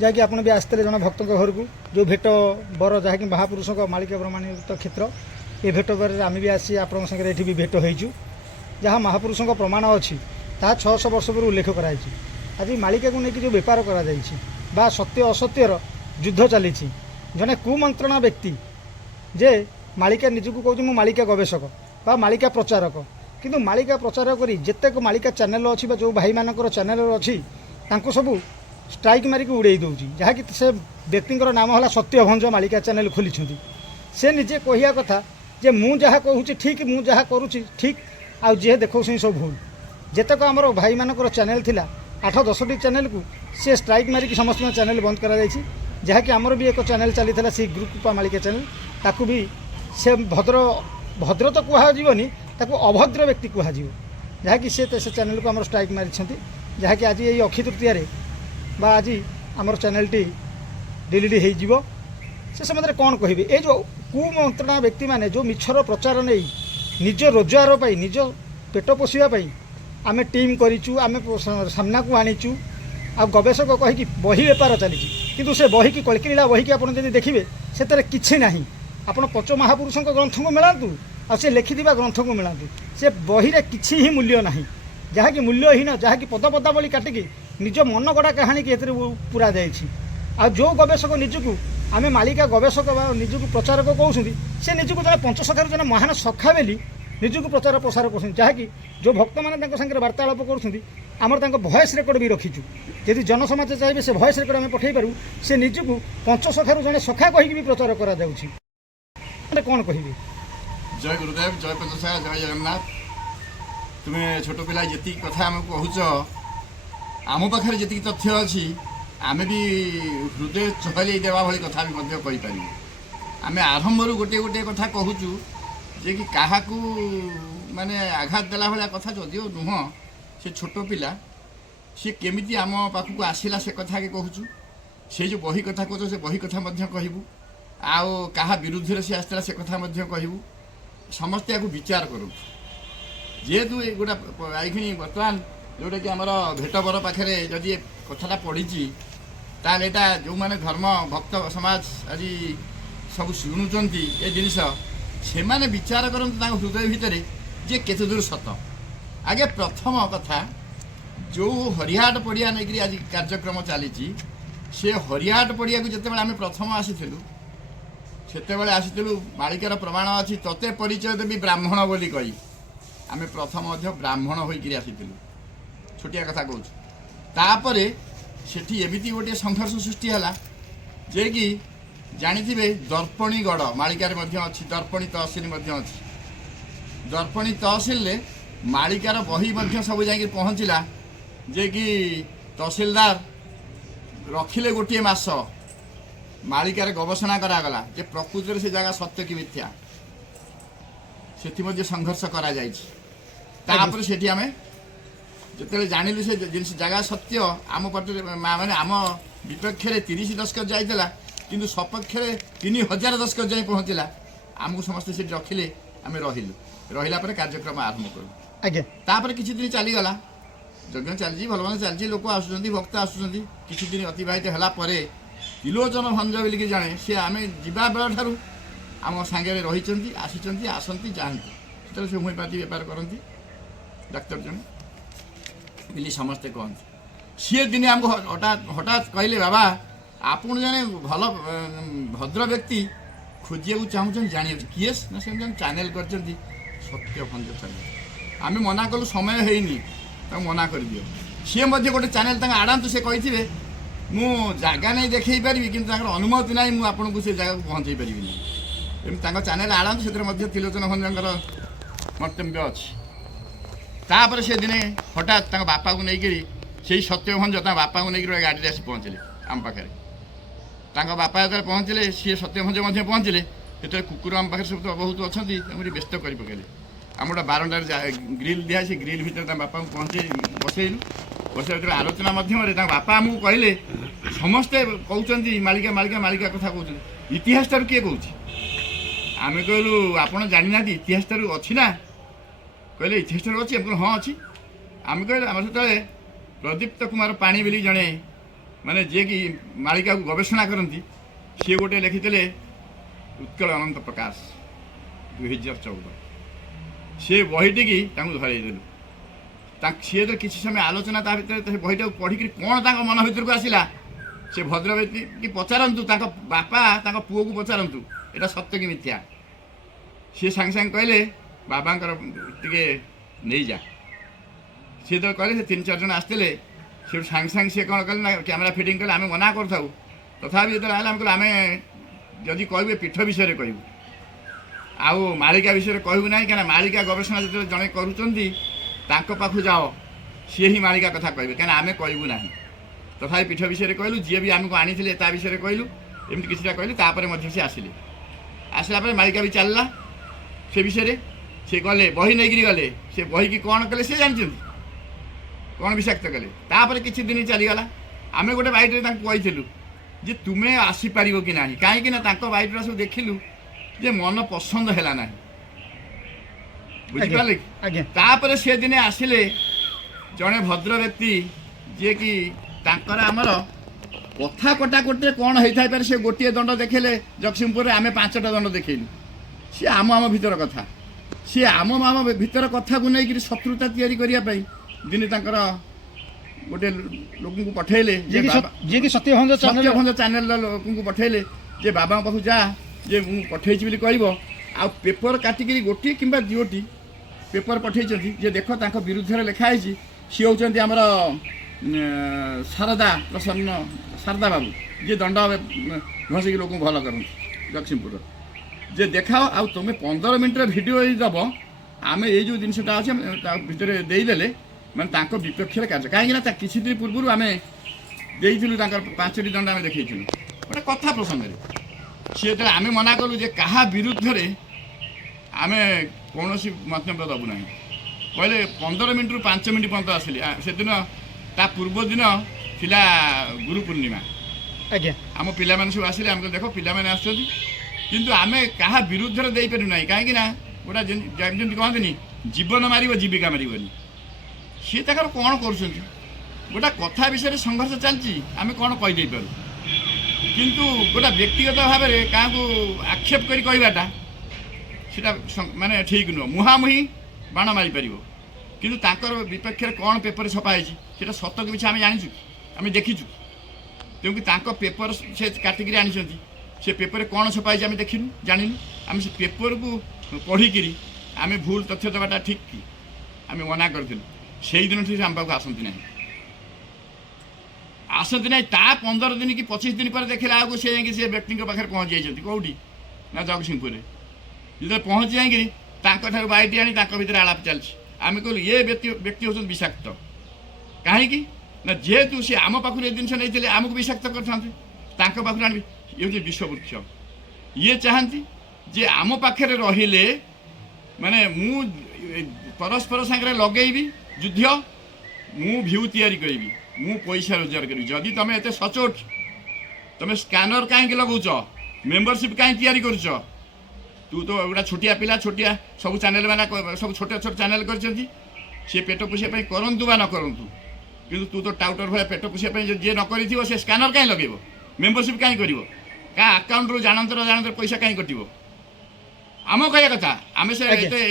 जहाँकि आपड़ भी आसते जन भक्त घर को जो भेट बर जहाँकि महापुरुषों मालिका प्रमाणित क्षेत्र ये भेट बर आम भी आसी आप सागे भी भेट होइचु जहाँ महापुरुषों प्रमाण अच्छी ता 600 वर्ष पर उल्लेख कराई आज मालिका को लेकिन जो बेपार करा सत्य असत्यर युद्ध चली जने कुमंत्रणा व्यक्ति जे मालिका निजक कहूँ मु मालिका गवेषक बा मालिका प्रचारक किंतु मालिका प्रचार करी जेतेक मालिका चैनल अच्छी जो भाई मानकर चैनल अच्छी तांको सब स्ट्राइक मारिक उड़े दूसरी जहाँकि से व्यक्तिर नाम है सत्यभंज मालिका चैनल खोली से निजे कहिया कथा जे मु जहाँ कहूँ ठीक मु जहाँ करुँची ठीक आउ जे देखो सब भूल जेतक आमर भाई मानकर चैनल थिला 8-10टी चैनल को सी स्ट्राइक मारिक समस्त चैनल बंद करा जहाँकि आमर भी एक चैनल चली सी ग्रुप मालिका चैनल ताकू भी से भद्र तो कहनी ताकू अभद्र व्यक्ति कह जहाँकि से चैनल को आम स्ट्राइक मारी जहाँकि आज ये अक्षय तृतीय बा आज आमर चैनलटी डिलीट हो से समय कौन कहे ये जो कुमंत्रणा व्यक्ति माने जो मिछर प्रचार नहीं निज रोजगार पाई निज पेट पोषापी आम टीम करूँ आम सामना को आनीचु आ गवेषक कहीकि बही बेपार चली किंतु से बही की कलकिला बही की आपड़ जब देखिए से किसी ना आप पंच महापुरुषों ग्रंथ को मिलातु आ से लिखिथिबा ग्रंथ को मिलातु से बही रे किछि ही मूल्य नहीं जहाँकि मूल्यहीन जहाँकि पदपदावली काटिकी निज मन गड़ा कहानी की पूरा जाइए आ जो गवेषक निजक आम मालिका गवेषक निजक प्रचारक कहते से निजक जन पंचसखार जन महान सखा बेली निजक प्रचार प्रसार कर जहाँकि जो भक्त मैंने सागर वार्तालाप करमर भयस रेकर्ड भी रखीचु यदि जनसमाज चाहिए से भयस रेकर्ड आम पठे पारू से निजक पंचसखार जन सखा कहीकि भी प्रचार करा कौन कह जय गुरुदेव जय पंचसखा जय जगन्नाथ तुम्हें छोट पिला जी कथा आम कहूच आम पाखे जी तथ्य अच्छी आम भी हृदय चहल देवा भाई कथा भी कहीपर आम आरंभ गोटे गोटे कथा कहूचु जे कि क्या माने आघात देला भाया कथा जदिव नुह से छोट पिला सी केमिति आम पाखक आसला से कथा के कहूचु से जो बही कथा कह से बही कथा कहबू आउ क्या विरुद्ध सी आसला से कथा कहबू समस्ते या विचार करूँ जेहेतु गोटा आई बर्तमान जोटा कि आम भेट बर पाखे जदि कथाटा पड़ी ताल यहाँ जो मैंने धर्म भक्त समाज आज सब शुणुंट ये जिनस से मैंने विचार करते हृदय भितर जे केते दूर सत आगे प्रथम कथा जो हरिहाट पड़िया नहीं आज कार्यक्रम चली से हरिहाट पड़िया को जिते आम प्रथम आसीलु से आसीलु मालिकार प्रमाण अच्छी तते परिचय देवी ब्राह्मण बोली कही आम प्रथम ब्राह्मण होकर आसीलु छोटिया कथा कहूँ सेठी एमती गोटे संघर्ष सृष्टि है जे कि जानी दर्पणी गढ़ मालिकार अच्छी दर्पणी तहसिल अच्छी दर्पणी तहसिल मालिकार बही सब जा पहुँचला जे कि तहसिलदार रखिले गोटे मास मालिकार गवेषणा करागला जे प्रकृति से जगह सत्य कि मिथ्या से संघर्ष करा तापर सेठी आम जिते जानिलु से जिन जगह सत्य आम पटे माने आम विपक्ष 30 दशक जाइला किंतु सपक्ष 3000 दशक जाए पहुँचला आमको समस्ते से रखिले आम रहिला कार्यक्रम आरंभ करूँ आगे तापर किसी दिन चलीगला यज्ञ चलती भल भाव चलती लोक आसुँच भक्त आसुँच किसी दिन अतिबाहित है त्रिलोचन भंज बोलिकी जड़े सी आम जा बेल ठार आम सांगे रही आसी आसती जाती से होमिओपाथी बेपार करती डाक्तर जन बोली समस्ते कहते सी दिन आमको हठात हठात कहले बाबा आपन जने भल भद्र व्यक्ति खोजिया चाहूँ जान किए ना से चैनल कर सत्य भंज चैनल आम मना कलु समय है मना कर दियो सी गोटे चैनल आड़ातु से कही मु जगह नहीं देखई पारि कि अनुमति ना मुझे आपन को से जगह को पहुँचे पारि चैनल आड़ातु से त्रिलोचन भंजर मन्तव्य अच्छी तापर से दिने हठात बापा को लेकर से सत्यभंज बापा को लेकर गाड़ी आसी पहुँचले आम पाखे बापा जो पहुँचले सी सत्यभंज पहुँचले जो कुकुर आम पाखे सब बहुत अच्छा व्यस्त कर पकेले आम गोटे बारंडार ग्रिल दिया से ग्रिल भितर बापा को पहुँचे बसैलु बस आलोचना मध्यम बापा आमको कहले समस्ते कहते मालिका मालिका मालिका कथा कहते इतिहास टार किए कौच आम कहलु आप जाना इतिहास टार अच्छी ना कहले इतिहास टार अच्छी हाँ अच्छी आम कहले आम से प्रदीप्त कुमार पाणी बोली जड़े ମାନେ ଯିଏକି ମାଳିକାକୁ ଗବେଷଣା କରନ୍ତି ସିଏ ଗୋଟେ ଲେଖିଥିଲେ ଉତ୍କଳ ଅନନ୍ତ ପ୍ରକାଶ 2014 ସେ ବହିଟିକି ତାଙ୍କୁ ଧରେଇଦେଲୁ। ସିଏ ତ କିଛି ସମୟ ଆଲୋଚନା ତା ଭିତରେ ସେ ବହିଟାକୁ ପଢ଼ିକିରି କ'ଣ ତାଙ୍କ ମନ ଭିତରକୁ ଆସିଲା ସେ ଭଦ୍ରବ୍ୟକ୍ତି କି ପଚାରନ୍ତୁ, ତାଙ୍କ ବାପା ତାଙ୍କ ପୁଅକୁ ପଚାରନ୍ତୁ ଏଇଟା ସତ୍ୟ କି ମିଥ୍ୟା। ସିଏ ସାଙ୍ଗେ ସାଙ୍ଗେ କହିଲେ ବାବାଙ୍କର ଟିକେ ନେଇଯା। ସିଏ ଯେତେବେଳେ କହିଲେ ସେ 3-4 ଜଣ ଆସିଥିଲେ ସେଠୁ ସାଙ୍ଗେ ସାଙ୍ଗେ ସିଏ କ'ଣ କଲେ ନା କ୍ୟାମେରା ଫିଟିଂ କଲେ। ଆମେ ମନା କରିଥାଉ ତଥାପି ଯେତେବେଳେ ହେଲା ଆମେ କହିଲୁ ଆମେ ଯଦି କହିବୁ ପୀଠ ବିଷୟରେ କହିବୁ ଆଉ ମାଳିକା ବିଷୟରେ କହିବୁ ନାହିଁ, କାହିଁକିନା ମାଳିକା ଗବେଷଣା ଯେତେବେଳେ ଜଣେ କରୁଛନ୍ତି ତାଙ୍କ ପାଖକୁ ଯାଅ, ସିଏ ହିଁ ମାଳିକା କଥା କହିବେ, କାହିଁକିନା ଆମେ କହିବୁ ନାହିଁ। ତଥାପି ପୀଠ ବିଷୟରେ କହିଲୁ, ଯିଏ ବି ଆମକୁ ଆଣିଥିଲେ ତା ବିଷୟରେ କହିଲୁ, ଏମିତି କିଛିଟା କହିଲୁ। ତାପରେ ମଧ୍ୟ ସେ ଆସିଲେ, ଆସିଲା ପରେ ମାଳିକା ବି ଚାଲିଲା ସେ ବିଷୟରେ। ସେ ଗଲେ ବହି ନେଇକିରି ଗଲେ, ସେ ବହିକି କ'ଣ କଲେ ସେ ଜାଣିଛନ୍ତି, କ'ଣ ବିଷାକ୍ତ କଲେ। ତାପରେ କିଛି ଦିନ ଚାଲିଗଲା, ଆମେ ଗୋଟେ ବାଇଟ୍ରେ ତାଙ୍କୁ କହିଥିଲୁ ଯେ ତୁମେ ଆସିପାରିବ କି ନାହିଁ, କାହିଁକି ନା ତାଙ୍କ ବାଇଟ୍ରେ ସବୁ ଦେଖିଲୁ ଯେ ମନ ପସନ୍ଦ ହେଲା ନାହିଁ, ବୁଝିପାରିଲେ କି? ଆଜ୍ଞା। ତାପରେ ସେ ଦିନେ ଆସିଲେ ଜଣେ ଭଦ୍ର ବ୍ୟକ୍ତି ଯିଏକି ତାଙ୍କର ଆମର କଥା କଟାକଟିରେ କ'ଣ ହେଇଥାଇପାରେ ସେ ଗୋଟିଏ ଦଣ୍ଡ ଦେଖେଇଲେ ଜଗତସିଂହପୁରରେ, ଆମେ 5ଟା ଦଣ୍ଡ ଦେଖେଇଲୁ। ସିଏ ଆମ ଭିତର କଥା, ସିଏ ଆମ ଭିତର କଥାକୁ ନେଇକରି ଶତ୍ରୁତା ତିଆରି କରିବା ପାଇଁ ଦିନେ ତାଙ୍କର ଗୋଟେ ଲୋକଙ୍କୁ ପଠେଇଲେ ଯିଏକି ସତ୍ୟଭଞ୍ଜ ଚ୍ୟାନେଲର ଲୋକଙ୍କୁ ପଠେଇଲେ ଯେ ବାବାଙ୍କ ପାଖକୁ ଯା, ଯେ ମୁଁ ପଠେଇଛି ବୋଲି କହିବ। ଆଉ ପେପର କାଟିକିରି ଗୋଟିଏ କିମ୍ବା 2ଟି ପେପର ପଠେଇଛନ୍ତି ଯେ ଦେଖ ତାଙ୍କ ବିରୁଦ୍ଧରେ ଲେଖା ହେଇଛି, ସିଏ ହେଉଛନ୍ତି ଆମର ଶାରଦା ବାବୁ, ଯିଏ ଦଣ୍ଡ ଘଷିକି ଲୋକଙ୍କୁ ଭଲ କରନ୍ତି ଜଗତସିଂହପୁରର। ଯେ ଦେଖାଅ ଆଉ ତୁମେ 15 ମିନିଟ୍ର ଭିଡ଼ିଓ ଦେବ, ଆମେ ଏଇ ଯେଉଁ ଜିନିଷଟା ଅଛି ଆମେ ତା ଭିତରେ ଦେଇଦେଲେ ମାନେ ତାଙ୍କ ବିପକ୍ଷରେ କାର୍ଯ୍ୟ। କାହିଁକିନା ତା କିଛି ଦିନ ପୂର୍ବରୁ ଆମେ ଦେଇଥିଲୁ ତାଙ୍କର 5ଟି ଦଣ୍ଡ ଆମେ ଦେଖେଇଥିଲୁ ଗୋଟେ କଥା ପ୍ରସଙ୍ଗରେ। ସିଏ ଯେତେବେଳେ ଆମେ ମନା କଲୁ ଯେ କାହା ବିରୁଦ୍ଧରେ ଆମେ କୌଣସି ମନ୍ତବ୍ୟ ଦେବୁ ନାହିଁ, କହିଲେ 15 ମିନିଟ୍ରୁ 5 ମିନିଟ୍ ପର୍ଯ୍ୟନ୍ତ ଆସିଲି। ସେଦିନ ତା ପୂର୍ବ ଦିନ ଥିଲା ଗୁରୁ ପୂର୍ଣ୍ଣିମା। ଆଜ୍ଞା। ଆମ ପିଲାମାନେ ସବୁ ଆସିଲେ, ଆମେ କହିଲେ ଦେଖ ପିଲାମାନେ ଆସୁଛନ୍ତି କିନ୍ତୁ ଆମେ କାହା ବିରୁଦ୍ଧରେ ଦେଇପାରୁ ନାହିଁ, କାହିଁକି ନା ଗୋଟା ଯେମିତି କହନ୍ତିନି ଜୀବନ ମାରିବ ଜୀବିକା ମାରିବନି। ସିଏ ତାଙ୍କର କ'ଣ କରୁଛନ୍ତି, ଗୋଟା କଥା ବିଷୟରେ ସଂଘର୍ଷ ଚାଲିଛି, ଆମେ କ'ଣ କହିଦେଇପାରୁ। କିନ୍ତୁ ଗୋଟା ବ୍ୟକ୍ତିଗତ ଭାବରେ କାହାକୁ ଆକ୍ଷେପ କରି କହିବାଟା ସେଟା ମାନେ ଠିକ୍ ନୁହଁ। ମୁହାଁମୁହିଁ ବାଣ ମାରିପାରିବ, କିନ୍ତୁ ତାଙ୍କର ବିପକ୍ଷରେ କ'ଣ ପେପରରେ ଛପା ହେଇଛି ସେଟା ସତ କି ମିଛ ଆମେ ଜାଣିଛୁ, ଆମେ ଦେଖିଛୁ। ତେଣୁକି ତାଙ୍କ ପେପର ସେ କାଟିକିରି ଆଣିଛନ୍ତି, ସେ ପେପରରେ କ'ଣ ଛପା ହେଇଛି ଆମେ ଦେଖିନୁ ଜାଣିନୁ। ଆମେ ସେ ପେପରକୁ ପଢ଼ିକିରି ଆମେ ଭୁଲ ତଥ୍ୟ ଦେବାଟା ଠିକ୍ କି ଆମେ ମନା କରିଥିଲୁ। ସେଇଦିନଠୁ ସେ ଆମ ପାଖକୁ ଆସନ୍ତି ନାହିଁ। ତା 15 ଦିନ କି 25 ଦିନ ପରେ ଦେଖିଲା ବେଳକୁ ସେ ଯାଇକି ସେ ବ୍ୟକ୍ତିଙ୍କ ପାଖରେ ପହଞ୍ଚି ଯାଇଛନ୍ତି। କେଉଁଠି ନା ଜଗତସିଂହପୁରରେ। ଯେତେବେଳେ ପହଞ୍ଚି ଯାଇକିରି ତାଙ୍କଠାରୁ ବାଇଟି ଆଣି ତାଙ୍କ ଭିତରେ ଆଳାପ ଚାଲିଛି। ଆମେ କହିଲୁ ଏ ବ୍ୟକ୍ତି ହେଉଛନ୍ତି ବିଷାକ୍ତ। କାହିଁକି ନା ଯେହେତୁ ସେ ଆମ ପାଖରୁ ଏ ଜିନିଷ ନେଇଥିଲେ ଆମକୁ ବିଷାକ୍ତ କରିଥାନ୍ତେ, ତାଙ୍କ ପାଖରୁ ଆଣିବି। ଇଏ ହେଉଛି ବିଷବୃକ୍ଷ। ଇଏ ଚାହାନ୍ତି ଯେ ଆମ ପାଖରେ ରହିଲେ ମାନେ ମୁଁ ପରସ୍ପର ସାଙ୍ଗରେ ଲଗେଇବି ଯୁଦ୍ଧ, ମୁଁ ଭିଉ ତିଆରି କରିବି, ମୁଁ ପଇସା ରୋଜଗାର କରିବି। ଯଦି ତୁମେ ଏତେ ସଚୋଟ, ତୁମେ ସ୍କାନର କାହିଁକି ଲଗାଉଛ, ମେମ୍ବରସିପ୍ କାହିଁକି ତିଆରି କରୁଛ? ତୁ ତ ଗୋଟେ ଛୋଟିଆ ପିଲା, ଛୋଟିଆ ସବୁ ଚ୍ୟାନେଲ ମାନେ ସବୁ ଛୋଟ ଛୋଟ ଚ୍ୟାନେଲ କରିଛନ୍ତି, ସେ ପେଟ ପୋଷିବା ପାଇଁ କରନ୍ତୁ ବା ନ କରନ୍ତୁ, କିନ୍ତୁ ତୁ ତ ଟାଉଟର ଭଳିଆ ପେଟ ପୋଷିବା ପାଇଁ ଯିଏ ନ କରିଥିବ ସେ ସ୍କାନର କାହିଁ ଲଗେଇବ, ମେମ୍ବରସିପ୍ କାହିଁ କରିବ, କାହା ଆକାଉଣ୍ଟରୁ ଜାଣନ୍ତର ପଇସା କାହିଁ କଟିବ? ଆମ କହିବା କଥା ଆମେ ସେ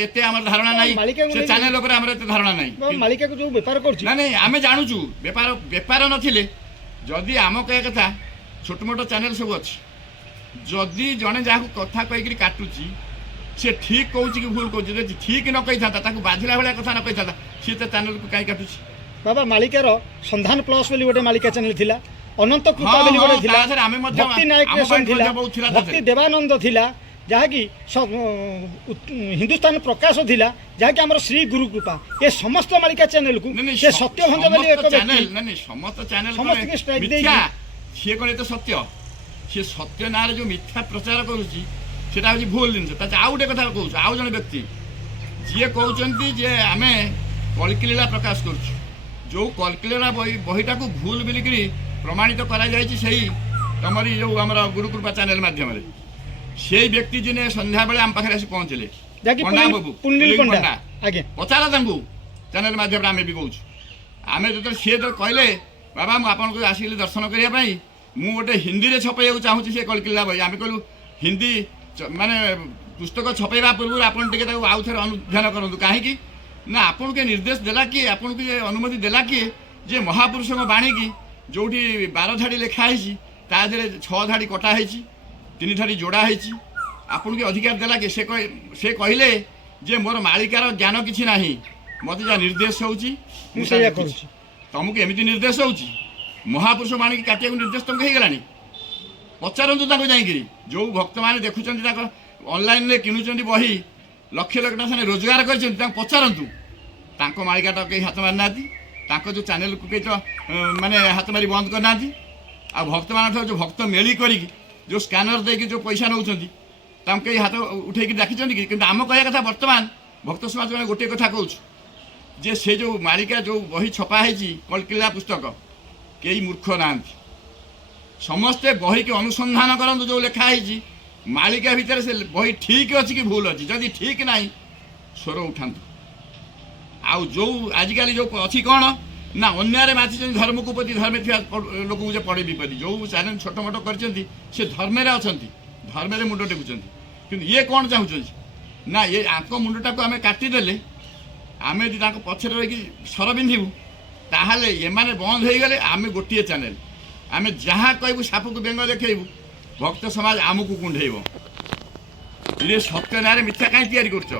ଏତେ ଆମର ଧାରଣା ନାହିଁ, ସେ ଚ୍ୟାନେଲ ଉପରେ ଆମର ଏତେ ଧାରଣା ନାହିଁ। ମାଳିକାକୁ ଯୋଉ ବେପାର କରୁଛି ନାଇଁ ଆମେ ଜାଣୁଛୁ ବେପାର ନଥିଲେ, ଯଦି ଆମ କହିବା କଥା ଛୋଟ ମୋଟ ଚ୍ୟାନେଲ ସବୁ ଅଛି, ଯଦି ଜଣେ ଯାହାକୁ କଥା କହିକିରି କାଟୁଛି ସେ ଠିକ୍ କହୁଛି କି ଭୁଲ କହୁଛି, ଯଦି ଠିକ୍ ନ କହିଥାନ୍ତା, ତାକୁ ବାଧିଲା ଭଳିଆ କଥା ନ କହିଥାନ୍ତା, ସିଏ ତା ଚ୍ୟାନେଲକୁ କାହିଁ କାଟୁଛି? ବାବା ମାଳିକାର ସନ୍ଧାନ ପ୍ଲସ୍ ବୋଲି ଗୋଟେ ମାଳିକା ଚ୍ୟାନେଲ ଥିଲା, ଅନନ୍ତ କୃପା ବୋଲି ଗୋଟେ ଥିଲା, ଭକ୍ତି ନାୟକ ଥିଲା, ଭକ୍ତି ଦେବାନନ୍ଦ ଥିଲା, ଯାହାକି ହିନ୍ଦୁସ୍ତାନ ପ୍ରକାଶ ଥିଲା, ଯାହାକି ଆମର ଶ୍ରୀ ଗୁରୁ କୃପା। ଏ ସମସ୍ତ ମାଳିକା ଚ୍ୟାନେଲକୁ ସେ ସତ୍ୟଭଞ୍ଜ ବୋଲି ଏକ ସମସ୍ତ ଚ୍ୟାନେଲ ସିଏ କ'ଣ ଏତେ ସତ୍ୟ? ସିଏ ସତ୍ୟ ନାଁରେ ଯେଉଁ ମିଥ୍ୟା ପ୍ରଚାର କରୁଛି ସେଟା ହେଉଛି ଭୁଲ ଜିନିଷ। ତା ଆଉ ଗୋଟେ କଥା କହୁଛୁ, ଆଉ ଜଣେ ବ୍ୟକ୍ତି ଯିଏ କହୁଛନ୍ତି ଯେ ଆମେ କଳ୍କିଲୀଳା ପ୍ରକାଶ କରୁଛୁ, ଯେଉଁ କଳ୍କିଲୀଳା ବହିଟାକୁ ଭୁଲ ବୋଲିକିରି ପ୍ରମାଣିତ କରାଯାଇଛି ସେଇ ତମରି ଯେଉଁ ଆମର ଗୁରୁକୃପା ଚ୍ୟାନେଲ ମାଧ୍ୟମରେ। ସେଇ ବ୍ୟକ୍ତି ଦିନେ ସନ୍ଧ୍ୟାବେଳେ ଆମ ପାଖରେ ଆସି ପହଞ୍ଚିଲେ, ପଚାର ତାଙ୍କୁ ଚ୍ୟାନେଲ ମାଧ୍ୟମରେ ଆମେ ବି କହୁଛୁ। ଆମେ ଯେତେବେଳେ ସିଏ କହିଲେ ବାବା ମୁଁ ଆପଣଙ୍କୁ ଆସିଲି ଦର୍ଶନ କରିବା ପାଇଁ ମୁଁ ଗୋଟେ ହିନ୍ଦୀରେ ଛପେଇବାକୁ ଚାହୁଁଛି ସେ କଳିକିଲ୍ଲା ବହି। ଆମେ କହିଲୁ ହିନ୍ଦୀ ମାନେ ପୁସ୍ତକ ଛପେଇବା ପୂର୍ବରୁ ଆପଣ ଟିକେ ତାକୁ ଆଉ ଥରେ ଅନୁଧ୍ୟାନ କରନ୍ତୁ। କାହିଁକି ନା ଆପଣଙ୍କୁ ନିର୍ଦ୍ଦେଶ ଦେଲା କିଏ, ଆପଣଙ୍କୁ ଅନୁମତି ଦେଲା କିଏ ଯେ ମହାପୁରୁଷଙ୍କ ବାଣୀକି ଯେଉଁଠି 12 ଧାଡ଼ି ଲେଖା ହେଇଛି ତା ଦେହରେ 6 ଧାଡ଼ି କଟା ହେଇଛି, 3 ଧାଡ଼ି ଯୋଡ଼ା ହେଇଛି, ଆପଣଙ୍କୁ ଅଧିକାର ଦେଲା କି? ସେ କହିଲେ ଯେ ମୋର ମାଳିକାର ଜ୍ଞାନ କିଛି ନାହିଁ, ମୋତେ ଯାହା ନିର୍ଦ୍ଦେଶ ହେଉଛି ମୁଁ ସେଇଆ କରୁଛି। ତମକୁ ଏମିତି ନିର୍ଦ୍ଦେଶ ହେଉଛି? ମହାପୁରୁଷ ବାଣୀକି କାଟିବାକୁ ନିର୍ଦ୍ଦେଶ ତମକୁ ହେଇଗଲାଣି? ପଚାରନ୍ତୁ ତାଙ୍କୁ ଯାଇକିରି। ଯେଉଁ ଭକ୍ତମାନେ ଦେଖୁଛନ୍ତି ତାଙ୍କ ଅନଲାଇନ୍ରେ କିଣୁଛନ୍ତି ବହି, ଲକ୍ଷ ଲକ୍ଷ ଟଙ୍କା ସେମାନେ ରୋଜଗାର କରିଛନ୍ତି, ତାଙ୍କୁ ପଚାରନ୍ତୁ। ତାଙ୍କ ମାଳିକାଟା କେହି ହାତ ମାରିନାହାନ୍ତି, ତାଙ୍କ ଯେଉଁ ଚ୍ୟାନେଲକୁ କେହି ତ ମାନେ ହାତ ମାରି ବନ୍ଦ କରିନାହାନ୍ତି। ଆଉ ଭକ୍ତମାନଙ୍କଠାରୁ ଯେଉଁ ଭକ୍ତ ମେଳି କରିକି ଯେଉଁ ସ୍କାନର ଦେଇକି ଯେଉଁ ପଇସା ନେଉଛନ୍ତି ତାଙ୍କୁ କେହି ହାତ ଉଠେଇକି ଡାକିଛନ୍ତି କି? କିନ୍ତୁ ଆମ କହିବା କଥା ବର୍ତ୍ତମାନ ଭକ୍ତ ସମାଜ ମାନେ ଗୋଟିଏ କଥା କହୁଛୁ ଯେ ସେ ଯେଉଁ ମାଳିକା ଯେଉଁ ବହି ଛପା ହେଇଛି କଳିକିଲ୍ଲା ପୁସ୍ତକ, କେହି ମୂର୍ଖ ନାହାନ୍ତି। ସମସ୍ତେ ବହିକି ଅନୁସନ୍ଧାନ କରନ୍ତୁ ଯେଉଁ ଲେଖା ହେଇଛି ମାଳିକା ଭିତରେ ସେ ବହି ଠିକ୍ ଅଛି କି ଭୁଲ ଅଛି। ଯଦି ଠିକ୍ ନାହିଁ ସ୍ୱର ଉଠାନ୍ତୁ। ଆଉ ଯେଉଁ ଆଜିକାଲି ଯେଉଁ ଅଛି କ'ଣ ନା ଅନ୍ୟାୟରେ ମାତିଛନ୍ତି ଧର୍ମକୁ ପ୍ରତି ଧର୍ମରେ ଥିବା ଲୋକଙ୍କୁ ଯେ ପଡ଼େ ବିପତ୍ତି। ଯେଉଁ ଚ୍ୟାନେଲ୍ ଛୋଟ ମୋଟ କରିଛନ୍ତି ସେ ଧର୍ମରେ ଅଛନ୍ତି, ଧର୍ମରେ ମୁଣ୍ଡ ଟେକୁଛନ୍ତି। କିନ୍ତୁ ଇଏ କ'ଣ ଚାହୁଁଛନ୍ତି ନା ଏ ଆଙ୍କ ମୁଣ୍ଡଟାକୁ ଆମେ କାଟିଦେଲେ, ଆମେ ଯଦି ତାଙ୍କ ପଛରେ ରହିକି ସର ବିନ୍ଧିବୁ ତାହେଲେ ଏମାନେ ବନ୍ଦ ହେଇଗଲେ ଆମେ ଗୋଟିଏ ଚ୍ୟାନେଲ୍, ଆମେ ଯାହା କହିବୁ ସାପକୁ ବେଙ୍ଗ ଦେଖେଇବୁ, ଭକ୍ତ ସମାଜ ଆମକୁ କୁଣ୍ଢେଇବ। ଇଏ ସତ୍ୟ ନାଁରେ ମିଥ୍ୟା କାହିଁ ତିଆରି କରୁଛ?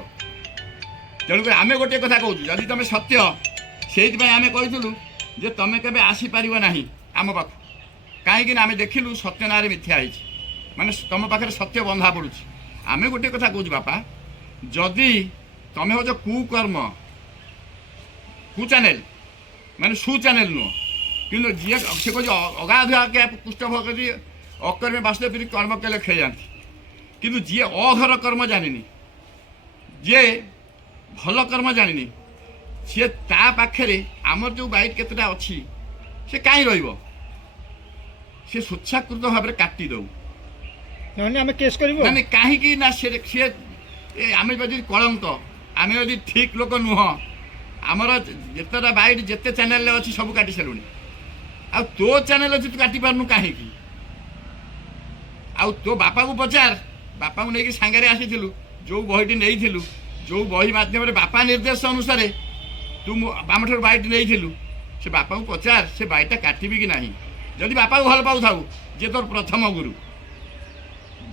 ତେଣୁକରି ଆମେ ଗୋଟିଏ କଥା କହୁଛୁ, ଯଦି ତମେ ସତ୍ୟ, ସେଇଥିପାଇଁ ଆମେ କହିଥିଲୁ ଯେ ତମେ କେବେ ଆସିପାରିବ ନାହିଁ ଆମ ପାଖକୁ। କାହିଁକି ନା ଆମେ ଦେଖିଲୁ ସତ୍ୟ ନାଁରେ ମିଥ୍ୟା ହେଇଛି, ମାନେ ତମ ପାଖରେ ସତ୍ୟ ବନ୍ଧା ପଡ଼ୁଛି। ଆମେ ଗୋଟିଏ କଥା କହୁଛୁ ବାପା, ଯଦି ତମେ ହେଉଛ କୁକର୍ମ, କୁ ଚ୍ୟାନେଲ୍ ମାନେ ସୁ ଚ୍ୟାନେଲ୍ ନୁହଁ। କିନ୍ତୁ ଯିଏ ସେ କହୁଛି ଅଗାଧୁଆ ପୃଷ୍ଠଭୋଗ ଅକର୍ମେ ବାସୁଦେବ କର୍ମ କଲେ ଖେଳିଯାନ୍ତି। କିନ୍ତୁ ଯିଏ ଅଘର କର୍ମ ଜାଣିନି, ଯିଏ ଭଲ କର୍ମ ଜାଣିନି, ସିଏ ତା ପାଖରେ ଆମର ଯେଉଁ ବାଇଟ୍ କେତେଟା ଅଛି ସେ କାହିଁ ରହିବ? ସେ ସ୍ୱଚ୍ଛାକୃତ ଭାବରେ କାଟି ଦେଉ। ଆମେ କେସ୍ କରିବୁ ମାନେ କାହିଁକି ନା ସିଏ ଆମେ ଯଦି କଳଙ୍କ, ଆମେ ଯଦି ଠିକ୍ ଲୋକ ନୁହଁ, ଆମର ଯେତେଟା ବାଇଟ୍ ଯେତେ ଚ୍ୟାନେଲ୍ରେ ଅଛି ସବୁ କାଟି ସାରିଲୁଣି। ଆଉ ତୋ ଚ୍ୟାନେଲ୍ ଅଛି ତୁ କାଟି ପାରୁନୁ କାହିଁକି? ଆଉ ତୋ ବାପାକୁ ପଚାର, ବାପାଙ୍କୁ ନେଇକି ସାଙ୍ଗରେ ଆସିଥିଲୁ, ଯେଉଁ ବହିଟି ନେଇଥିଲୁ, ଯେଉଁ ବହି ମାଧ୍ୟମରେ ବାପା ନିର୍ଦ୍ଦେଶ ଅନୁସାରେ ତୁ ଆମଠାରୁ ବାଇଟ୍ ନେଇଥିଲୁ, ସେ ବାପାଙ୍କୁ ପଚାର ସେ ବାଇଟ୍ଟା କାଟିବି କି ନାହିଁ। ଯଦି ବାପାକୁ ଭଲ ପାଉଥାଉ, ଯେ ତୋର ପ୍ରଥମ ଗୁରୁ,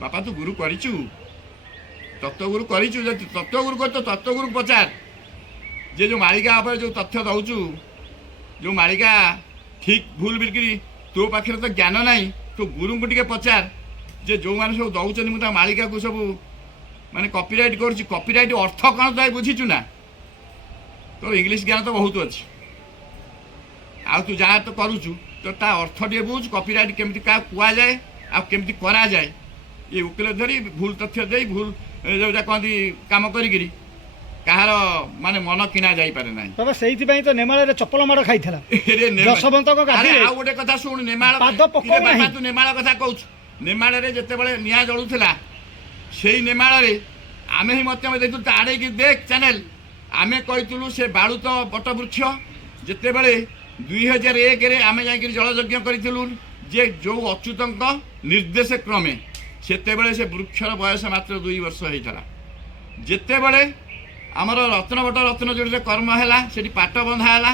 ବାପା ତୁ ଗୁରୁ କରିଛୁ, ତତ୍ତ୍ୱଗୁରୁ କରିଛୁ, ଯଦି ତତ୍ତ୍ୱଗୁରୁ କରିଛୁ ତତ୍ତ୍ୱଗୁରୁ ପଚାର ଯେ ଯେଉଁ ମାଳିକା ଉପରେ ଯେଉଁ ତଥ୍ୟ ଦେଉଛୁ, ଯେଉଁ ମାଳିକା ଠିକ୍ ଭୁଲ ବିକ୍ରି ତୋ ପାଖରେ ତ ଜ୍ଞାନ ନାହିଁ, ତୋ ଗୁରୁଙ୍କୁ ଟିକେ ପଚାର ଯେ ଯେଉଁମାନେ ସବୁ ଦେଉଛନ୍ତି ମୁଁ ତା ମାଳିକାକୁ ସବୁ ମାନେ କପିରାଇଟ୍ କରୁଛି, କପିରାଇଟ୍ ଅର୍ଥ କ'ଣ ତୁ ବୁଝିଛୁ ନା? ତୋ ଇଂଲିଶ ଜ୍ଞାନ ତ ବହୁତ ଅଛି, ଆଉ ତୁ ଯାହା ତ କରୁଛୁ ତ ତା ଅର୍ଥ ଟିକେ ବୁଝ, କପିରାଇଟ୍ କେମିତି କାହାକୁ କୁହାଯାଏ ଆଉ କେମିତି କରାଯାଏ। ଏ ଉକିଲ ଧରି ଭୁଲ ତଥ୍ୟ ଦେଇ ଭୁଲ ଯେଉଁଟା କହନ୍ତି କାମ କରିକିରି କାହାର ମାନେ ମନ କିଣା ଯାଇପାରେ ନାହିଁ। ବାବା ସେଇଥିପାଇଁ ତ ନେମାଳରେ ଚପଲ ମାଡ଼ ଖାଇଥିଲା ଯଶବନ୍ତଙ୍କ ଗାଦିରେ। ଆଉ ଗୋଟେ କଥା ଶୁଣ, ନେମାଳ ତୁ ନେମାଳ କଥା କହୁଛୁ, ନେମାଳରେ ଯେତେବେଳେ ନିଆଁ ଜଳୁଥିଲା ସେଇ ନେମାଳରେ ଆମେ ହିଁ ମଧ୍ୟ ଦେଖିଥିଲୁ, ତା ଆଡ଼େଇକି ଦେଖ ଚ୍ୟାନେଲ୍, ଆମେ କହିଥିଲୁ ସେ ବାଳୁତ ବଟବୃକ୍ଷ ଯେତେବେଳେ 2001ରେ ଆମେ ଯାଇକରି ଜଳଯଜ୍ଞ କରିଥିଲୁ ଯେ ଯେଉଁ ଅଚ୍ୟୁତଙ୍କ ନିର୍ଦ୍ଦେଶ କ୍ରମେ, ସେତେବେଳେ ସେ ବୃକ୍ଷର ବୟସ ମାତ୍ର 2 ବର୍ଷ ହେଇଥିଲା। ଯେତେବେଳେ ଆମର ରତ୍ନବଟ ରତ୍ନଜୋଡ଼ିରେ କର୍ମ ହେଲା, ସେଠି ପାଟ ବନ୍ଧା ହେଲା,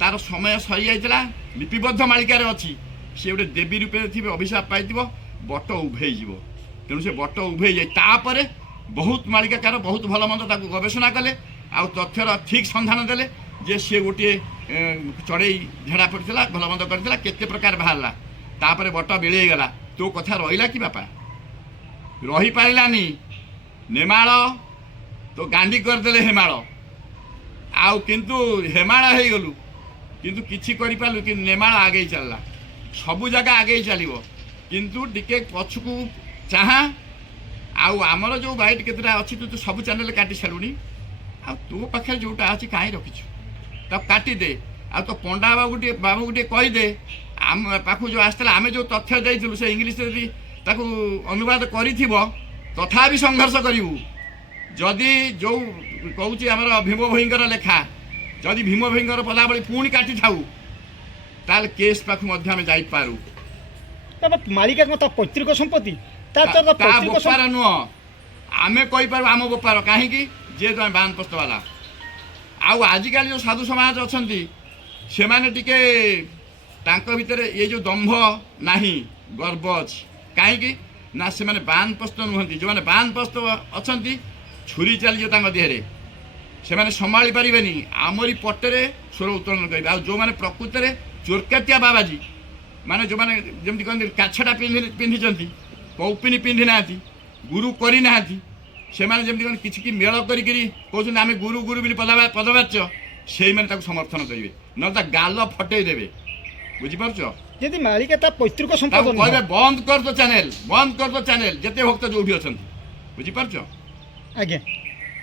ତାର ସମୟ ସରିଯାଇଥିଲା, ଲିପିବଦ୍ଧ ମାଳିକାରେ ଅଛି, ସେ ଗୋଟେ ଦେବୀ ରୂପେ ଥିବେ, ଅଭିଶାପ ପାଇଥିବ, ବଟ ଉଭେଇଯିବ। ତେଣୁ ସେ ବଟ ଉଭେଇ ଯାଏ। ତାପରେ ବହୁତ ମାଳିକାକାର ବହୁତ ଭଲ ମନ୍ଦ ତାକୁ ଗବେଷଣା କଲେ, ଆଉ ତଥ୍ୟର ଠିକ୍ ସନ୍ଧାନ ଦେଲେ ଯେ ସିଏ ଗୋଟିଏ ଚଢ଼େଇ ଝାଡ଼ା ପଡ଼ିଥିଲା, ଭଲ ମନ୍ଦ କରିଥିଲା, କେତେ ପ୍ରକାର ବାହାରିଲା, ତାପରେ ବଟ ବିଳେଇଗଲା। ତୋ କଥା ରହିଲା କି ବାପା? ରହିପାରିଲାନି। ନେମାଳ ତ ଗାଣ୍ଡି କରିଦେଲେ ହେମାଳ, ଆଉ କିନ୍ତୁ ହେମାଳ ହେଇଗଲୁ, କିନ୍ତୁ କିଛି କରିପାରିଲୁ, କିନ୍ତୁ ନେମାଳ ଆଗେଇ ଚାଲିଲା। ସବୁ ଜାଗା ଆଗେଇ ଚାଲିବ, କିନ୍ତୁ ଟିକେ ପଛକୁ ଚାହାଁ। ଆଉ ଆମର ଯେଉଁ ବାଇଟ୍ କେତେଟା ଅଛି ତୁ ସବୁ ଚ୍ୟାନେଲ୍ କାଟି ସାରିଲୁଣି, ଆଉ ତୋ ପାଖରେ ଯେଉଁଟା ଅଛି କାହିଁ ରଖିଛୁ ତାକୁ କାଟିଦେ। ଆଉ ତୋ ପଣ୍ଡା ବାବୁକୁ ଟିକେ କହିଦେ, ଆମ ପାଖକୁ ଯେଉଁ ଆସିଥିଲା ଆମେ ଯେଉଁ ତଥ୍ୟ ଦେଇଥିଲୁ ସେ ଇଂଲିଶରେ ଯଦି ତାକୁ ଅନୁବାଦ କରିଥିବ, ତଥାପି ସଂଘର୍ଷ କରିବୁ। ଯଦି ଯେଉଁ କହୁଛି ଆମର ଭୀମ ଭୋଇଙ୍କର ଲେଖା, ଯଦି ଭୀମ ଭୋଇଙ୍କର ପଦାବଳୀ ପୁଣି କାଟିଥାଉ, ତାହେଲେ କେସ୍ ପାଖକୁ ମଧ୍ୟ ଆମେ ଯାଇପାରୁ। ତାପରେ ମାଳିକା କ'ଣ ତା ପୈତୃକ ସମ୍ପତ୍ତି ତା ତା ପୈତୃକ ବେପାର ନୁହଁ, ଆମେ କହିପାରୁ ଆମ ବେପାର। କାହିଁକି? ଯେହେତୁ ଆମେ ବାନପ୍ରସ୍ଥ ବାଲା। ଆଉ ଆଜିକାଲି ଯେଉଁ ସାଧୁ ସମାଜ ଅଛନ୍ତି ସେମାନେ ଟିକେ ତାଙ୍କ ଭିତରେ ଏ ଯେଉଁ ଦମ୍ଭ ନାହିଁ, ଗର୍ବ ଅଛି। କାହିଁକି ନା ସେମାନେ ବାନପ୍ରସ୍ଥ ନୁହନ୍ତି। ଯେଉଁମାନେ ବାନପ୍ରସ୍ଥ ଅଛନ୍ତି ଛୁରୀ ଚାଲିଯିବ ତାଙ୍କ ଦେହରେ, ସେମାନେ ସମ୍ଭାଳି ପାରିବେନି, ଆମରି ପଟରେ ସ୍ୱର ଉତ୍ତୋଳନ କରିବେ। ଆଉ ଯେଉଁମାନେ ପ୍ରକୃତରେ ଚୋରକାତିଆ ବାବାଜୀ, ମାନେ ଯେଉଁମାନେ ଯେମିତି କହନ୍ତି କାଛଟା ପିନ୍ଧିଛନ୍ତି, କୌପିନି ପିନ୍ଧି ନାହାନ୍ତି, ଗୁରୁ କରିନାହାନ୍ତି, ସେମାନେ ଯେମିତି କ'ଣ କିଛି କି ମେଳ କରିକିରି କହୁଛନ୍ତି ଆମେ ଗୁରୁ ଗୁରୁ ବୋଲି ପଦବାଚ୍ୟ, ସେଇମାନେ ତାକୁ ସମର୍ଥନ କରିବେ, ନହେଲେ ତା ଗାଲ ଫଟେଇ ଦେବେ। ବୁଝିପାରୁଛ? ଯଦି ମାଳିକା ତା ପୈତୃକ ତାକୁ ସମ୍ପଦ ନୁହଁ, କହିବେ ବନ୍ଦ କରିଦो ଚ୍ୟାନେଲ, ବନ୍ଦ କରିଦୋ ଚ୍ୟାନେଲ, ଯେତେ ଭକ୍ତ ଯୋଉଠି ଅଛନ୍ତି। ବୁଝିପାରୁଛ? ଆଜ୍ଞା।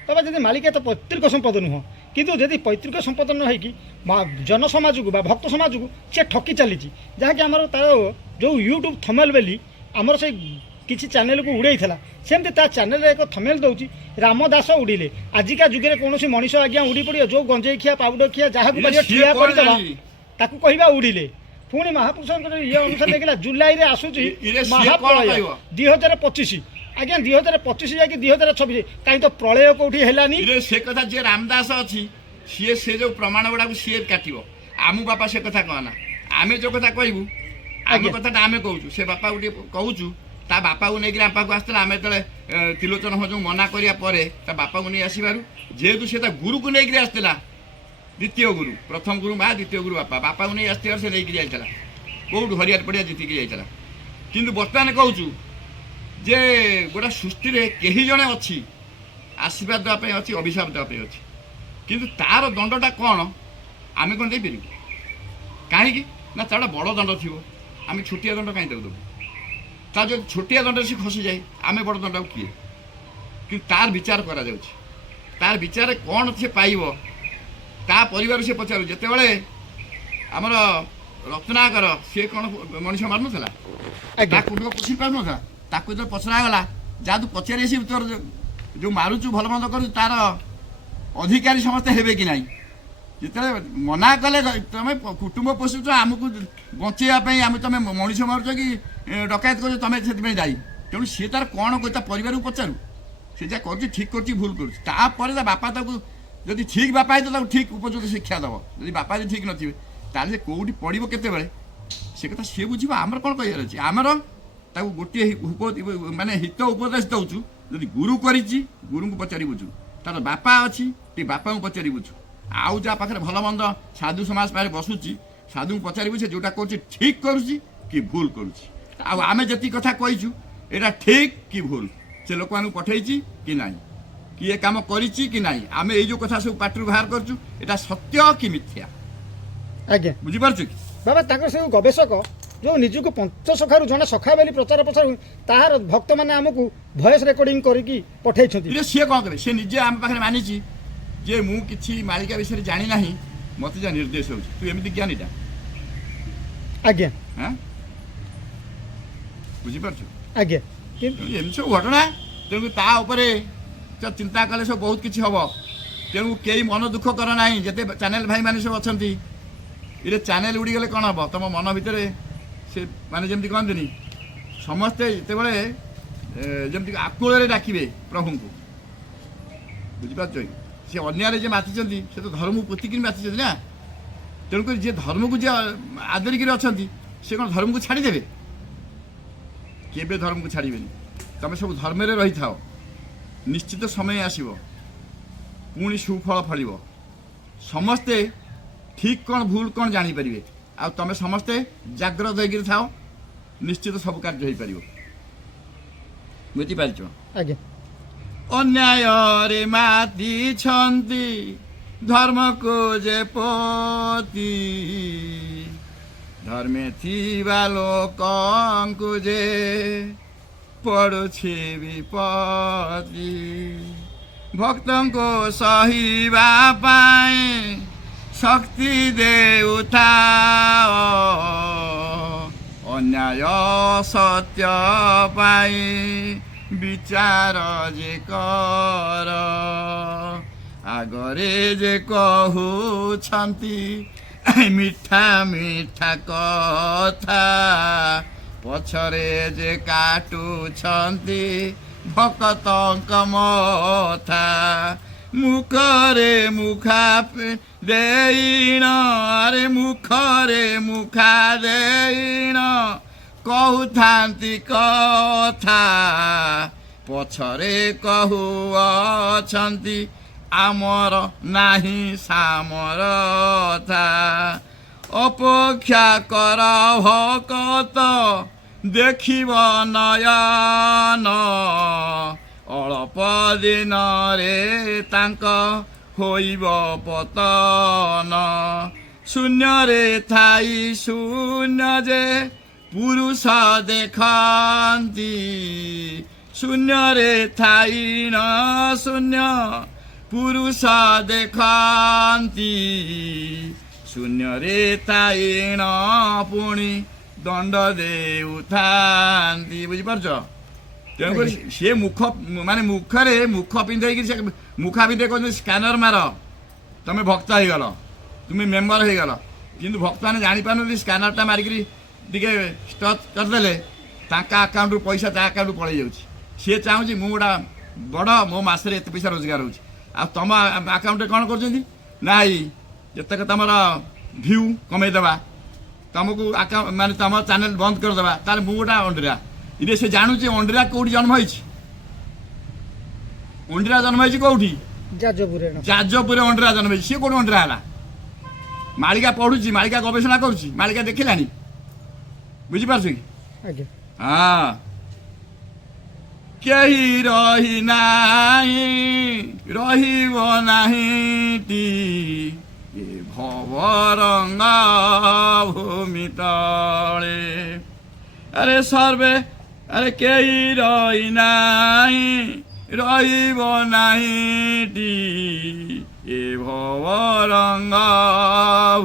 ତবে ଯଦି ମାଳିକା ତ ପୈତୃକ ସମ୍ପଦ ନୁହଁ, କିନ୍ତୁ ଯଦି ପୈତୃକ ସମ୍ପଦ ନ ହେଇକି ଜନସମାଜକୁ ବା ଭକ୍ତ ସମାଜକୁ ସେ ଠକି ଚାଲିଛି, ଯାହାକି ଆମର ତାର ଯେଉଁ ୟୁଟ୍ୟୁବ୍ ଥମେଲ୍ ବୋଲି ଆମର ସେଇ କିଛି ଚ୍ୟାନେଲକୁ ଉଡ଼େଇଥିଲା, ସେମିତି ତା ଚ୍ୟାନେଲରେ ଏକ ଥମେଲ୍ ଦେଉଛି ରାମଦାସ ଉଡ଼ିଲେ। ଆଜିକା ଯୁଗରେ କୌଣସି ମଣିଷ ଆଜ୍ଞା ଉଡ଼ି ପଡ଼ିବ, ଯେଉଁ ଗଞ୍ଜେଇ ଖିଆ ପାଉଡର ଖିଆ ଯାହାକୁ ପାରିବ ଠିଆ କରିଦେବା, ତାକୁ କହିବା ଉଡ଼ିଲେ। ପୁଣି ମହାପୁରୁଷଙ୍କର ଇଏ ଅନୁସାରେ ଦେଖିଲା ଜୁଲାଇରେ ଆସୁଛି ମହାପ୍ରଳୟ 2025। ଆଜ୍ଞା 2025 ଯାଇକି 2026, କାହିଁ ତ ପ୍ରଳୟ କୋଉଠି ହେଲାନି। ସେ କଥା ଯିଏ ରାମଦାସ ଅଛି ସିଏ ସେ ଯେଉଁ ପ୍ରମାଣ ଗୁଡ଼ାକୁ ସିଏ କାଟିବ। ଆମ ବାପା ସେ କଥା କହନା, ଆମେ ଯେଉଁ କଥା କହିବୁ ଆମ କଥାଟା ଆମେ କହୁଛୁ। ସେ ବାପାକୁ ଟିକେ କହୁଛୁ, ତା ବାପାକୁ ନେଇକିରି ଆମ ପାଖକୁ ଆସିଥିଲା। ଆମେ ଯେତେବେଳେ ତ୍ରିଲୋଚନ ହଜଙ୍କୁ ମନା କରିବା ପରେ ତା ବାପାକୁ ନେଇ ଆସିବାରୁ, ଯେହେତୁ ସେ ତା ଗୁରୁକୁ ନେଇକିରି ଆସିଥିଲା, ଦ୍ୱିତୀୟ ଗୁରୁ, ପ୍ରଥମ ଗୁରୁ ମା, ଦ୍ୱିତୀୟ ଗୁରୁ ବାପାକୁ ନେଇ ଆସିଥିବାରୁ ସେ ନେଇକି ଯାଇଥିଲା। କେଉଁଠୁ ହରିଆର ପଡ଼ିଆ ଜିତିକି ଯାଇଥିଲା। କିନ୍ତୁ ବର୍ତ୍ତମାନ କହୁଛୁ ଯେ ଗୋଟା ସୃଷ୍ଟିରେ କେହି ଜଣେ ଅଛି ଆଶୀର୍ବାଦ ଦେବା ପାଇଁ ଅଛି, ଅଭିଶାପ ଦେବା ପାଇଁ ଅଛି, କିନ୍ତୁ ତାର ଦଣ୍ଡଟା କ'ଣ ଆମେ କ'ଣ ଦେଇପାରିବୁ? କାହିଁକି ନା ତାର ବଡ଼ ଦଣ୍ଡ ଥିବ, ଆମେ ଛୋଟିଆ ଦଣ୍ଡ କାହିଁ ତାକୁ ଦେବୁ? ତା ଯଦି ଛୋଟିଆ ଦଣ୍ଡରେ ସେ ଖସିଯାଏ, ଆମେ ବଡ଼ ଦଣ୍ଡକୁ କିଏ? କିନ୍ତୁ ତାର ବିଚାର କରାଯାଉଛି। ତାର ବିଚାରରେ କ'ଣ ସେ ପାଇବ, ତା ପରିବାର ସେ ପଚାରୁ। ଯେତେବେଳେ ଆମର ରତ୍ନାକର ସିଏ କ'ଣ ମଣିଷ ମାରୁନଥିଲା, ତା କୁଣ୍ଡ ପୋଷି ପାରୁନଥିଲା, ତାକୁ ଯେତେବେଳେ ପଚରାଗଲା, ଯାହା ତୁ ପଚାରି ଆସିବୁ ତୋର ଯେଉଁ ମାରୁଛୁ ଭଲ ମନ୍ଦ କରୁଛୁ ତାର ଅଧିକାରୀ ସମସ୍ତେ ହେବେ କି ନାହିଁ? ଯେତେବେଳେ ମନା କଲେ ତମେ କୁଟୁମ୍ବ ପୋଷୁଛ, ଆମକୁ ବଞ୍ଚେଇବା ପାଇଁ ଆମେ ତମେ ମଣିଷ ମାରୁଛ କି ଡକାୟତ କରୁଛ, ତମେ ସେଥିପାଇଁ ଦାୟୀ। ତେଣୁ ସିଏ ତାର କ'ଣ କରୁ, ତା ପରିବାରକୁ ପଚାରୁ, ସେ ଯାହା କରୁଛି ଠିକ୍ କରୁଛି ଭୁଲ କରୁଛି। ତାପରେ ତା ବାପା ତାକୁ ଯଦି ଠିକ୍ ବାପା ହେଇଥିବ ତାକୁ ଠିକ୍ ଉପଯୁକ୍ତ ଶିକ୍ଷା ଦେବ। ଯଦି ବାପା ଯଦି ଠିକ୍ ନଥିବେ ତାହେଲେ ସେ କେଉଁଠି ପଡ଼ିବ କେତେବେଳେ ସେ କଥା ସିଏ ବୁଝିବ। ଆମର କ'ଣ କହିବାର ଅଛି? ଆମର ତାକୁ ଗୋଟିଏ ମାନେ ହିତ ଉପଦେଶ ଦେଉଛୁ। ଯଦି ଗୁରୁ କରିଛି ଗୁରୁଙ୍କୁ ପଚାରି ବୁଝୁ, ତାର ବାପା ଅଛି ଟିକେ ବାପାଙ୍କୁ ପଚାରି ବୁଝୁ, ଆଉ ଯାହା ପାଖରେ ଭଲ ମନ୍ଦ ସାଧୁ ସମାଜ ପାଖରେ ବସୁଛି ସାଧୁଙ୍କୁ ପଚାରି ବୁଝେ ଯେଉଁଟା କରୁଛି ଠିକ୍ କରୁଛି କି ଭୁଲ କରୁଛି। ଆଉ ଆମେ ଯେତିକି କଥା କହିଛୁ ଏଇଟା ଠିକ୍ କି ଭୁଲ, ସେ ଲୋକମାନଙ୍କୁ ପଠେଇଛି କି ନାହିଁ, କି ଏ କାମ କରିଛି କି ନାହିଁ, ଆମେ ଏଇ ଯେଉଁ କଥା ସବୁ ପାଟିରୁ ବାହାର କରୁଛୁ ଏଇଟା ସତ୍ୟ କି ମିଥ୍ୟା। ଆଜ୍ଞା ବୁଝିପାରୁଛୁ କି ବାବା? ତାଙ୍କର ସବୁ ଗବେଷକ ଯେଉଁ ନିଜକୁ ପଞ୍ଚସଖାରୁ ଜଣେ ସଖା ବୋଲି ପ୍ରଚାର ପ୍ରସାର, ତାହାର ଭକ୍ତମାନେ ଆମକୁ ଭଏସ୍ ରେକର୍ଡିଂ କରିକି ପଠାଇଛନ୍ତି। ସିଏ କ'ଣ କରେ? ସେ ନିଜେ ଆମ ପାଖରେ ମାନିଛି ଯେ ମୁଁ କିଛି ମାଳିକା ବିଷୟରେ ଜାଣି ନାହିଁ, ମୋତେ ଯାହା ନିର୍ଦ୍ଦେଶ ହେଉଛି ତୁ ଏମିତି ଜ୍ଞାନୀଟା। ଆଜ୍ଞା ହଁ ବୁଝିପାରୁଛୁ? ଆଜ୍ଞା। ଏମିତି ସବୁ ଘଟଣା। ତେଣୁ ତା ଉପରେ ଚିନ୍ତା କଲେ ସବୁ ବହୁତ କିଛି ହେବ। ତେଣୁ କେହି ମନ ଦୁଃଖ କର ନାହିଁ। ଯେତେ ଚ୍ୟାନେଲ ଭାଇମାନେ ସବୁ ଅଛନ୍ତି, ଏରେ ଚ୍ୟାନେଲ ଉଡ଼ିଗଲେ କ'ଣ ହେବ? ତମ ମନ ଭିତରେ ସେ ମାନେ ଯେମିତି କହନ୍ତିନି, ସମସ୍ତେ ଯେତେବେଳେ ଯେମିତି ଆକୁଳରେ ଡାକିବେ ପ୍ରଭୁଙ୍କୁ। ବୁଝିପାରୁଛ? ସେ ଅନ୍ୟାୟରେ ଯିଏ ମାତିଛନ୍ତି ସେ ତ ଧର୍ମକୁ ପୋତିକିରି ମାତିଛନ୍ତି ନା। ତେଣୁକରି ଯିଏ ଧର୍ମକୁ ଯିଏ ଆଦରିକିରି ଅଛନ୍ତି ସେ କ'ଣ ଧର୍ମକୁ ଛାଡ଼ିଦେବେ? କେବେ ଧର୍ମକୁ ଛାଡ଼ିବେନି। ତମେ ସବୁ ଧର୍ମରେ ରହିଥାଅ, ନିଶ୍ଚିତ ସମୟ ଆସିବ, ପୁଣି ସୁଫଳ ଫଳିବ। ସମସ୍ତେ ଠିକ୍ କ'ଣ ଭୁଲ କ'ଣ ଜାଣିପାରିବେ। ଆଉ ତମେ ସମସ୍ତେ ଜାଗ୍ରତ ହେଇକିରି ଥାଅ, ନିଶ୍ଚିତ ସବୁ କାର୍ଯ୍ୟ ହେଇପାରିବ। ବୁଝିପାରିଛ? ଆଜ୍ଞା। ଅନ୍ୟାୟରେ ମାତିଛନ୍ତି ଧର୍ମକୁ ଯେ ପତି, ଧର୍ମେ ଥିବା ଲୋକଙ୍କୁ ଯେ ପଡ଼ୁଛି ବିପତ୍ତି, ଭକ୍ତଙ୍କୁ ସହିବା ପାଇଁ ଶକ୍ତି ଦେଉଥାଅ, ଅନ୍ୟାୟ ସତ୍ୟ ପାଇଁ ବିଚାର ଯେ କର, ଆଗରେ ଯେ କହୁଛନ୍ତି ମିଠା ମିଠା କଥା ପଛରେ ଯେ କାଟୁଛନ୍ତି ଭକତଙ୍କ ମଥା ମୁଖରେ ମୁଖା ଦେଇଣ ଆରେ ମୁଖରେ ମୁଖା ଦେଇଣ କହୁଥାନ୍ତି କଥା ପଛରେ କହୁଅଛନ୍ତି ଆମର ନାହିଁ ସାମରଥା ଅପେକ୍ଷା କର ଭକତ ଦେଖିବ ନୟନ ଅଳ୍ପ ଦିନରେ ତାଙ୍କ ହୋଇବ ପତନ ଶୂନ୍ୟରେ ଥାଇ ଶୂନ୍ୟ ଯେ ପୁରୁଷ ଦେଖନ୍ତି ଶୂନ୍ୟରେ ଥାଇ ନ ଶୂନ୍ୟ ପୁରୁଷ ଦେଖନ୍ତି ଶୂନ୍ୟରେ ଥାଇ ନ ପୁଣି ଦଣ୍ଡ ଦେଉଥାନ୍ତି ବୁଝିପାରୁଛ ତେଣୁକରି ସେ ମୁଖ ମାନେ ମୁଖରେ ମୁଖ ପିନ୍ଧେଇକି ସେ ମୁଖା ପିନ୍ଧେଇ କହୁଛନ୍ତି ସ୍କାନର ମାର ତମେ ଭକ୍ତ ହେଇଗଲ ତୁମେ ମେମ୍ବର ହେଇଗଲ କିନ୍ତୁ ଭକ୍ତମାନେ ଜାଣିପାରୁନାହାନ୍ତି ସ୍କାନରଟା ମାରିକିରି ଟିକେ ଷ୍ଟଚ୍ କରିଦେଲେ ତାଙ୍କ ଆକାଉଣ୍ଟରୁ ପଇସା ତା ଆକାଉଣ୍ଟରୁ ପଳେଇ ଯାଉଛି ସିଏ ଚାହୁଁଛି ମୁଁ ଗୋଟା ବଡ଼ ମୋ ମାସରେ ଏତେ ପଇସା ରୋଜଗାର ହେଉଛି ଆଉ ତମ ଆକାଉଣ୍ଟରେ କ'ଣ କରୁଛନ୍ତି ନାଇଁ ଯେତେକ ତମର ଭ୍ୟୁ କମେଇଦେବା ତମକୁ ମାନେ ତମ ଚ୍ୟାନେଲ ବନ୍ଦ କରିଦେବା ତାହେଲେ ମୁଁ ଗୋଟା ଅଣ୍ଡିରା ଇରେ ସେ ଜାଣୁଛି ଅଣ୍ଡିରା କୋଉଠି ଜନ୍ମ ହେଇଛି ଅଣ୍ଡିରା ଜନ୍ମ ହେଇଛି କୋଉଠି ଯାଜପୁରରେ ଅଣ୍ଡିରା ଜନ୍ମ ହେଇଛି ସିଏ କୋଉଠି ଅଣ୍ଡିରା ହେଲା ମାଳିକା ପଢୁଛି ମାଳିକା ଗବେଷଣା କରୁଛି ମାଳିକା ଦେଖିଲାଣି ବୁଝିପାରୁଛ କି ହଁ କେହି ରହି ନାହିଁ ରହିବ ନାହିଁଟି ଏ ଭବରଙ୍ଗ ଭୂମି ତଳେ ଆରେ ସର୍ବେ ଆରେ କେହି ରହି ନାହିଁ ରହିବ ନାହିଁଟି ଏ ଭବରଙ୍ଗ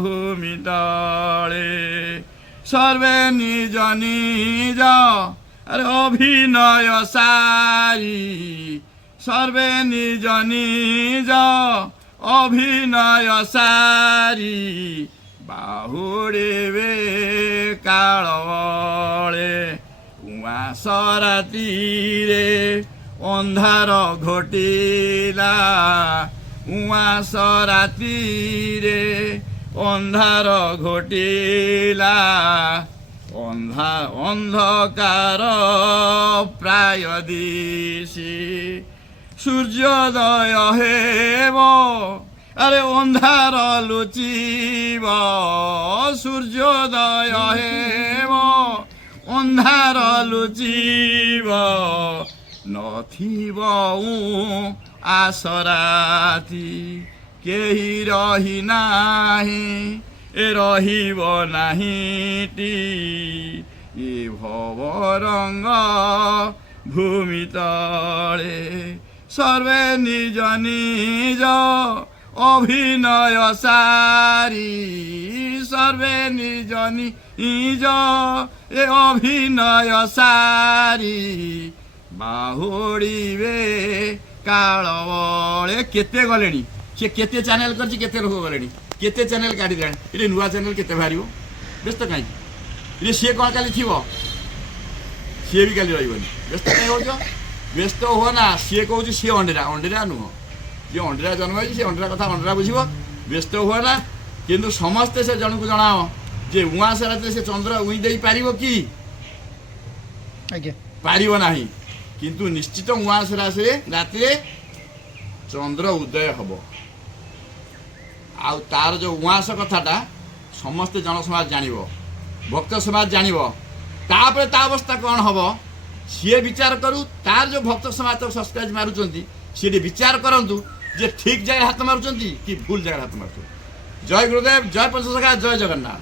ଭୂମି ତଳେ ସର୍ବେ ନିଜ ନିଜ আরে অভিনয় সারি সর্বে নিজ নিজ অভিনয় সারি বাহুড়িবে কালবলে উঁয়াস রাতিরে অন্ধার ঘটিলা উঁয়াস রাতিরে অন্ধার ঘটিলা অন্ধকার প্রায় দিশি সূর্যোদয় হেব আরে অন্ধার লুচিব সূর্যোদয় হেব অন্ধার লুচিব নথিব আসরাতি কেহি রহি নাহি এ রহিব নাহিটি এ ভবরঙ্গ ভূমি তলে সর্বে নিজ নিজ অভিনয় সারি সর্বে নিজ নিজ এ অভিনয় সারি বাহুড়িবে কালবলে কেতে গলেনি সে কেতে চ্যানেল করছি কেতে লোক গলেনি কেতে চ্যানেল কাটিদেলানি এটা নূয়া চ্যানেল কেতে বাহারিব ব্যস্ত কাହିଁକି এটা ସିଏ କ'ଣ କାଲି ଥିବ ସିଏ ବି କାଲି ରହିବନି ବ୍ୟସ୍ତ କାହିଁ ହେଉଛ ବ୍ୟସ୍ତ ହୁଅ ନା ସିଏ କହୁଛି ସିଏ ଅଣ୍ଡିରା ଅଣ୍ଡିରା ନୁହଁ ଯିଏ ଅଣ୍ଡିରା ଜନ୍ମ ହେଇଛି ସେ ଅଣ୍ଡିରା କଥା ଅଣ୍ଡିରା ବୁଝିବ ବ୍ୟସ୍ତ ହୁଅ ନା କିନ୍ତୁ ସମସ୍ତେ ସେ ଜଣକୁ ଜଣାଅ ଯେ ଉଆଁସ ରାତିରେ ସେ ଚନ୍ଦ୍ର ଉଇଁ ଦେଇପାରିବ କି ପାରିବ ନାହିଁ କିନ୍ତୁ ନିଶ୍ଚିତ ଉଆଁସ ରାତିରେ ଚନ୍ଦ୍ର ଉଦୟ ହେବ ଆଉ ତାର ଯେଉଁ ଉଆଁସ କଥାଟା ସମସ୍ତେ ଜନସମାଜ ଜାଣିବ ଭକ୍ତ ସମାଜ ଜାଣିବ ତାପରେ ତା ଅବସ୍ଥା କ'ଣ ହେବ ସିଏ ବିଚାର କରୁ ତାର ଯେଉଁ ଭକ୍ତ ସମାଜ ସବସ୍କ୍ରାଇବ୍ ମାରୁଛନ୍ତି ସିଏ ଟିକେ ବିଚାର କରନ୍ତୁ ଯେ ଠିକ୍ ଜାଗାରେ ହାତ ମାରୁଛନ୍ତି କି ଭୁଲ ଜାଗାରେ ହାତ ମାରୁଛନ୍ତି ଜୟ ଗୁରୁଦେବ ଜୟ ପଞ୍ଚସଖା ଜୟ ଜଗନ୍ନାଥ।